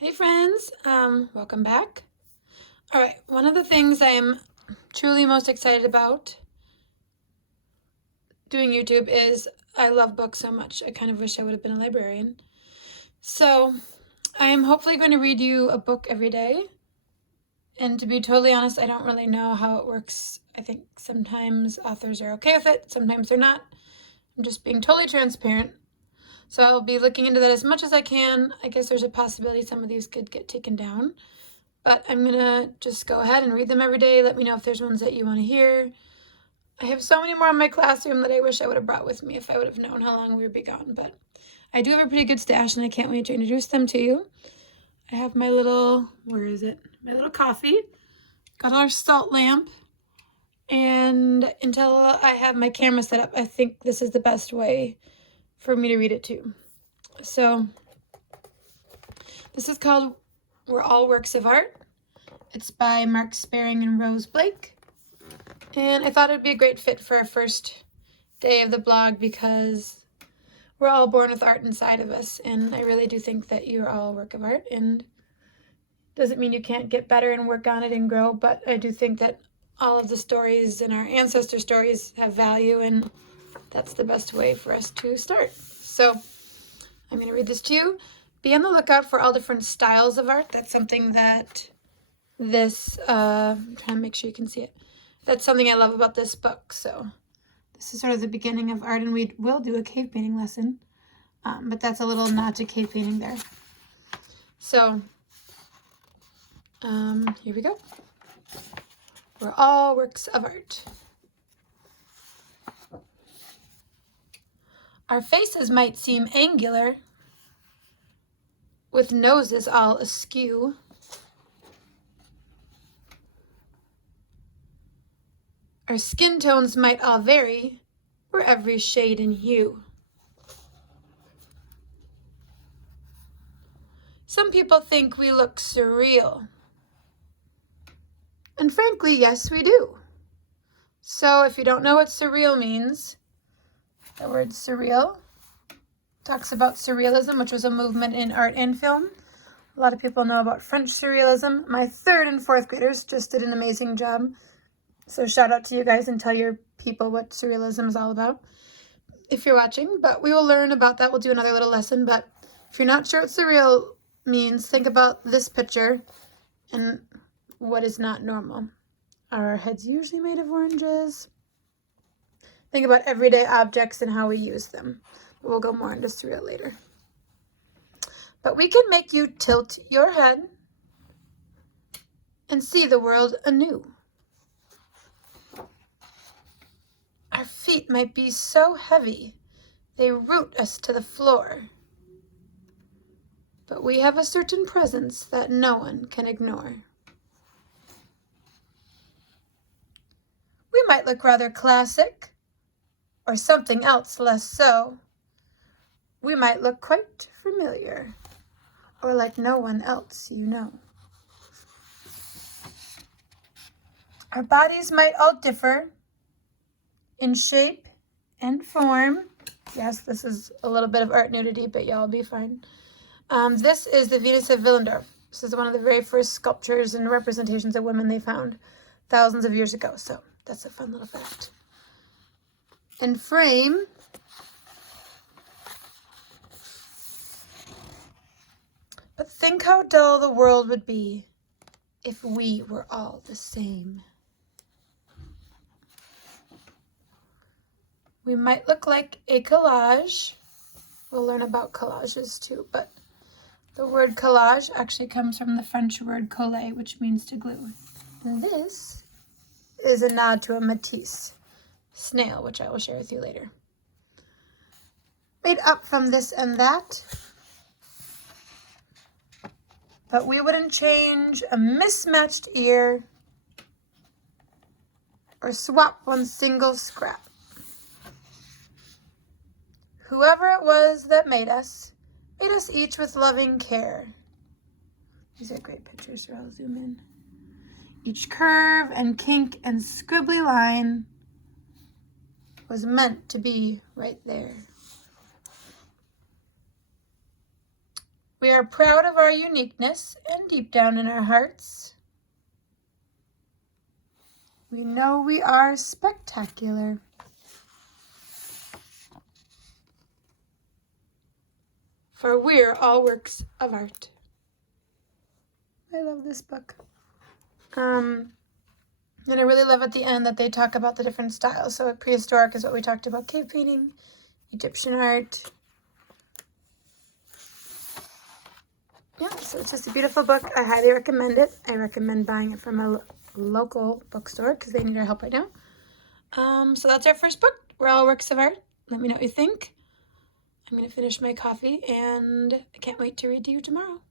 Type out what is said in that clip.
Hey friends, welcome back. All right, one of the things I am truly most excited about doing YouTube is I love books so much. I kind of wish I would have been a librarian. So I am hopefully going to read you a book every day. And to be totally honest, I don't really know how it works. I think sometimes authors are okay with it, sometimes they're not. I'm just being totally transparent. So I'll be looking into that as much as I can. I guess there's a possibility some of these could get taken down. But I'm going to just go ahead and read them every day. Let me know if there's ones that you want to hear. I have so many more in my classroom that I wish I would have brought with me if I would have known how long we would be gone. But I do have a pretty good stash, and I can't wait to introduce them to you. I have my little, where is it? My little coffee. Got our salt lamp. And until I have my camera set up, I think this is the best way for me to read it too. So this is called We're All Works of Art. It's by Mark Sperring and Rose Blake. And I thought it'd be a great fit for our first day of the blog because we're all born with art inside of us. And I really do think that you're all a work of art. And doesn't mean you can't get better and work on it and grow. But I do think that all of the stories and our ancestor stories have value. And that's the best way for us to start. So I'm going to read this to you. Be on the lookout for all different styles of art. That's something that I'm trying to make sure you can see it. That's something I love about this book. So this is sort of the beginning of art, and we will do a cave painting lesson. But that's a little nod to cave painting there. So here we go. We're all works of art. Our faces might seem angular, with noses all askew. Our skin tones might all vary, we're every shade and hue. Some people think we look surreal. And frankly, yes, we do. So if you don't know what surreal means, the word surreal talks about surrealism, which was a movement in art and film. A lot of people know about French surrealism. My 3rd and 4th graders just did an amazing job. So shout out to you guys and tell your people what surrealism is all about if you're watching. But we will learn about that. We'll do another little lesson. But if you're not sure what surreal means, think about this picture and what is not normal. Are our heads usually made of oranges? Think about everyday objects and how we use them. We'll go more into surreal later. But we can make you tilt your head and see the world anew. Our feet might be so heavy, they root us to the floor. But we have a certain presence that no one can ignore. We might look rather classic, or something else less so. We might look quite familiar, or like no one else you know. Our bodies might all differ in shape and form. Yes, this is a little bit of art nudity, but y'all be fine. This is the Venus of Willendorf. This is one of the very first sculptures and representations of women they found thousands of years ago. So that's a fun little fact. And frame. But think how dull the world would be if we were all the same. We might look like a collage. We'll learn about collages too, but the word collage actually comes from the French word coller, which means to glue. And this is a nod to a Matisse snail, which I will share with you later. Made up from this and that, but we wouldn't change a mismatched ear or swap one single scrap. Whoever it was that made us each with loving care. These are great pictures, so I'll zoom in. Each curve and kink and squibbly line was meant to be right there. We are proud of our uniqueness, and deep down in our hearts, we know we are spectacular. For we're all works of art. I love this book. And I really love at the end that they talk about the different styles. So prehistoric is what we talked about, cave painting, Egyptian art. Yeah, so it's just a beautiful book. I highly recommend it. I recommend buying it from a local bookstore because they need our help right now. So that's our first book. We're all works of art. Let me know what you think. I'm going to finish my coffee, and I can't wait to read to you tomorrow.